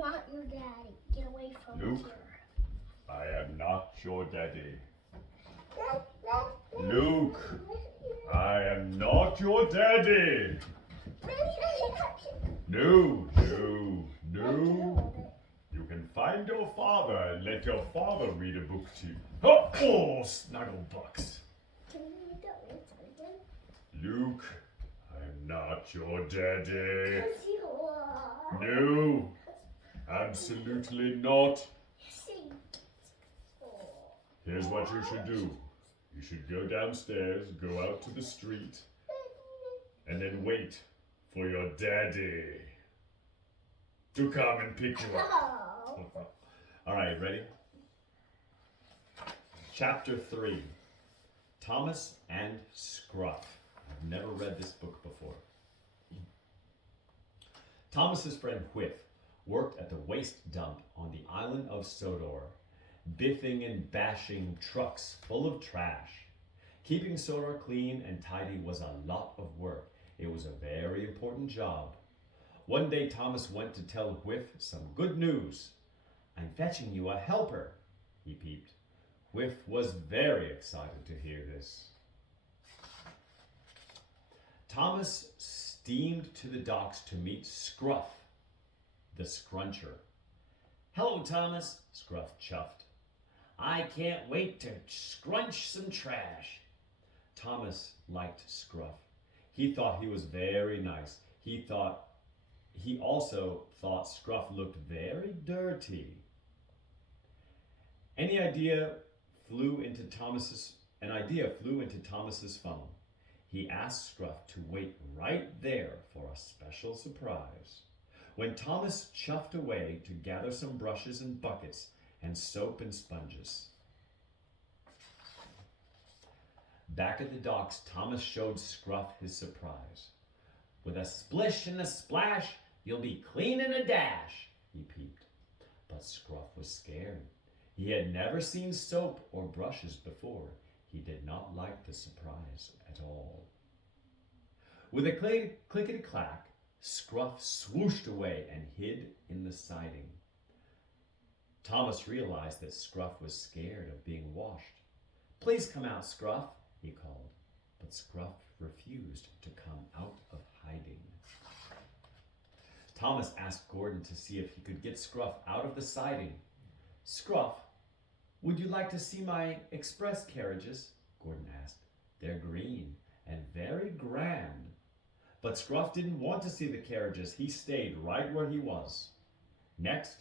not your daddy. Get away from Luke, here. I am not your daddy. Luke, I am not your daddy. No, no, no. You can find your father and let your father read a book to you. Oh, Snugglebucks. Luke, I'm not your daddy. No, absolutely not. Here's what you should do. You should go downstairs, go out to the street, and then wait for your daddy to come and pick you up. All right, ready? Chapter 3, Thomas and Scruff. I've never read this book before. Thomas's friend Whiff worked at the waste dump on the island of Sodor, biffing and bashing trucks full of trash. Keeping Sodor clean and tidy was a lot of work. It was a very important job. One day Thomas went to tell Whiff some good news. "I'm fetching you a helper," he peeped. Whiff was very excited to hear this. Thomas steamed to the docks to meet Scruff, the scruncher. "Hello, Thomas," Scruff chuffed. "I can't wait to scrunch some trash." Thomas liked Scruff. He thought he was very nice. He also thought Scruff looked very dirty. An idea flew into Thomas's funnel. He asked Scruff to wait right there for a special surprise. When Thomas chuffed away to gather some brushes and buckets and soap and sponges. Back at the docks, Thomas showed Scruff his surprise. "With a splish and a splash, you'll be clean in a dash," he peeped. But Scruff was scared. He had never seen soap or brushes before. He did not like the surprise at all. With a clickety-clack, Scruff swooshed away and hid in the siding. Thomas realized that Scruff was scared of being washed. "Please come out, Scruff," he called. But Scruff refused to come out of hiding. Thomas asked Gordon to see if he could get Scruff out of the siding. "Scruff, would you like to see my express carriages?" Gordon asked. "They're green and very grand." But Scruff didn't want to see the carriages. He stayed right where he was. Next,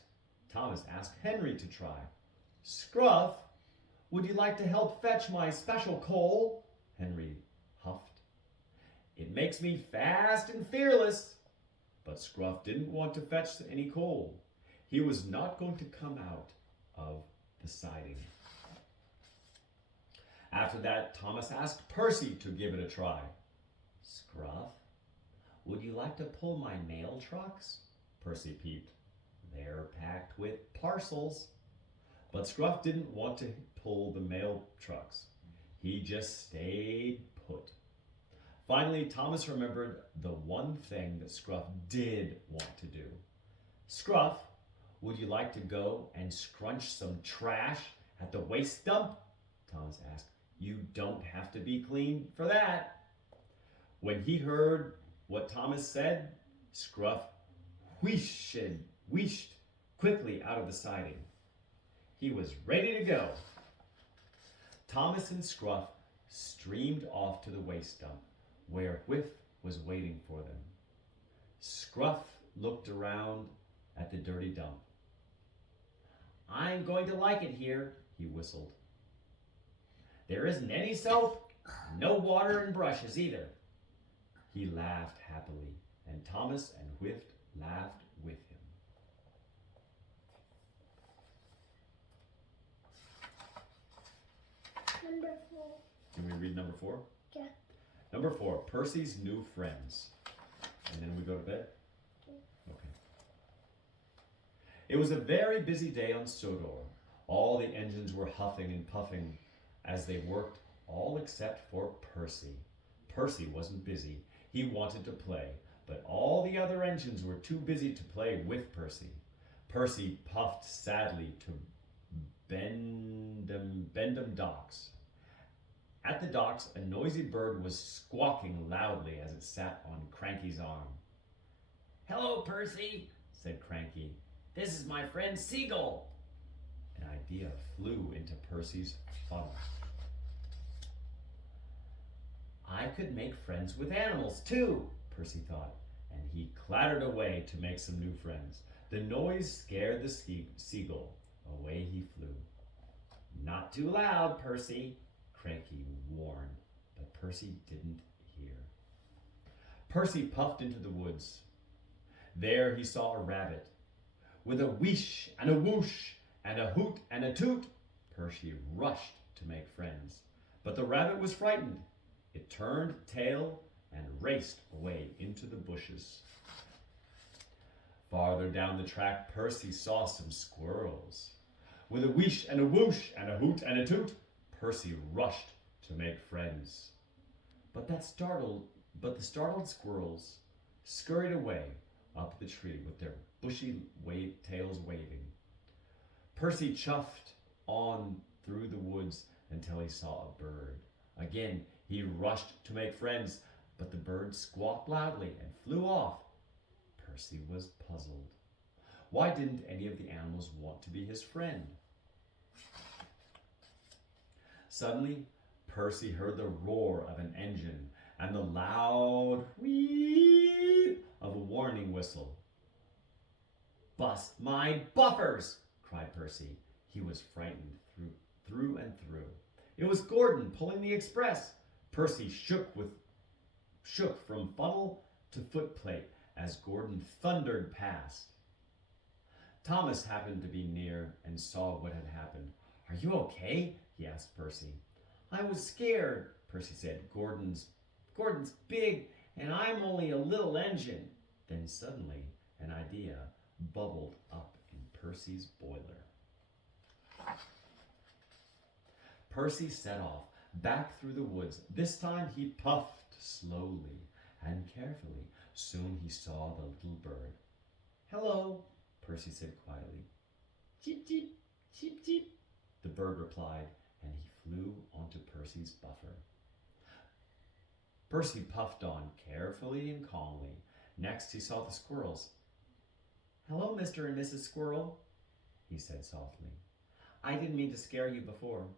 Thomas asked Henry to try. "Scruff, would you like to help fetch my special coal?" Henry huffed. "It makes me fast and fearless." But Scruff didn't want to fetch any coal. He was not going to come out of the siding. After that, Thomas asked Percy to give it a try. "Scruff, would you like to pull my mail trucks?" Percy peeped. "They're packed with parcels." But Scruff didn't want to pull the mail trucks. He just stayed put. Finally, Thomas remembered the one thing that Scruff did want to do. "Scruff, would you like to go and scrunch some trash at the waste dump?" Thomas asked. "You don't have to be clean for that." When he heard what Thomas said, Scruff wheeshed quickly out of the siding. He was ready to go. Thomas and Scruff streamed off to the waste dump, where Whiff was waiting for them. Scruff looked around at the dirty dump. "I'm going to like it here," he whistled. "There isn't any soap, no water and brushes either." He laughed happily, and Thomas and Whiff laughed with him. Number 4. Can we read number 4? Yeah. Number 4, Percy's new friends. And then we go to bed? Okay. It was a very busy day on Sodor. All the engines were huffing and puffing as they worked, all except for Percy. Percy wasn't busy. He wanted to play, but all the other engines were too busy to play with Percy. Percy puffed sadly to Bendham Docks. At the docks, a noisy bird was squawking loudly as it sat on Cranky's arm. "Hello, Percy," said Cranky. "This is my friend Seagull." An idea flew into Percy's funnel. "I could make friends with animals, too," Percy thought, and he clattered away to make some new friends. The noise scared the seagull. Away he flew. "Not too loud, Percy," Cranky warned, but Percy didn't hear. Percy puffed into the woods. There he saw a rabbit. With a wheesh and a whoosh and a hoot and a toot, Percy rushed to make friends. But the rabbit was frightened. It turned tail and raced away into the bushes. Farther down the track, Percy saw some squirrels. With a wheesh and a whoosh and a hoot and a toot, Percy rushed to make friends. But the startled squirrels scurried away up the tree with their bushy tails waving. Percy chuffed on through the woods until he saw a bird. Again, he rushed to make friends, but the bird squawked loudly and flew off. Percy was puzzled. Why didn't any of the animals want to be his friend? Suddenly, Percy heard the roar of an engine and the loud wheep of a warning whistle. "Bust my buffers!" cried Percy. He was frightened through and through. It was Gordon pulling the express. Percy shook from funnel to footplate as Gordon thundered past. Thomas happened to be near and saw what had happened. "Are you okay?" he asked Percy. "I was scared," Percy said. Gordon's big, and I'm only a little engine." Then suddenly an idea bubbled up in Percy's boiler. Percy set off back through the woods. This time he puffed slowly and carefully. Soon he saw the little bird. "Hello," Percy said quietly. "Cheep, cheep, cheep, cheep," the bird replied, and he flew onto Percy's buffer. Percy puffed on carefully and calmly. Next he saw the squirrels. "Hello, Mr. and Mrs. Squirrel," he said softly. "I didn't mean to scare you before."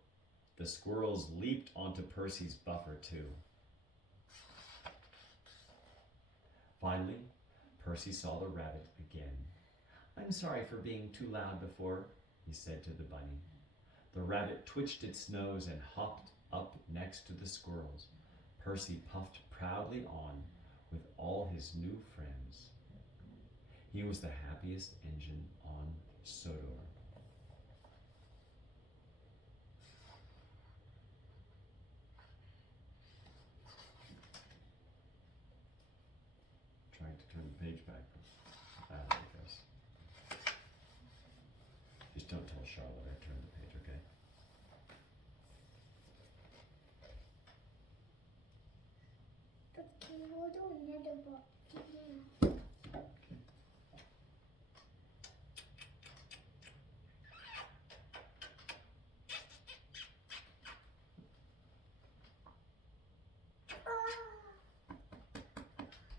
The squirrels leaped onto Percy's buffer too. Finally, Percy saw the rabbit again. "I'm sorry for being too loud before," he said to the bunny. The rabbit twitched its nose and hopped up next to the squirrels. Percy puffed proudly on with all his new friends. He was the happiest engine on Sodor. Trying to turn the page back. There it goes. Just don't tell Charlotte I turned the page, okay?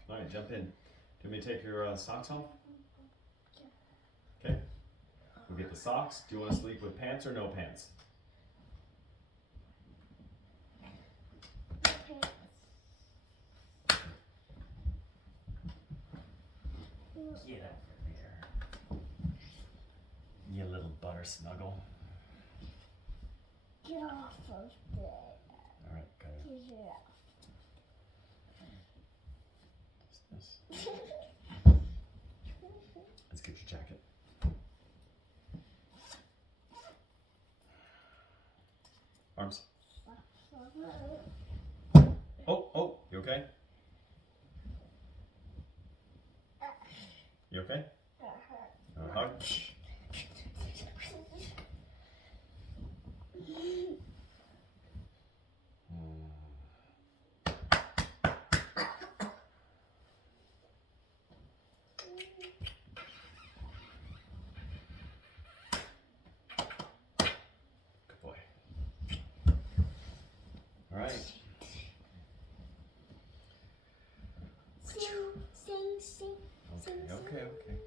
All right, jump in. Do you want me to take your socks home? Okay. We'll get the socks. Do you want to sleep with pants or no pants? Get up there. You little butter snuggle. Get off of there. All right, got it. Get off. This. Let's get your jacket. Arms. Oh, you okay? You okay? Uh-huh. Okay, okay, okay.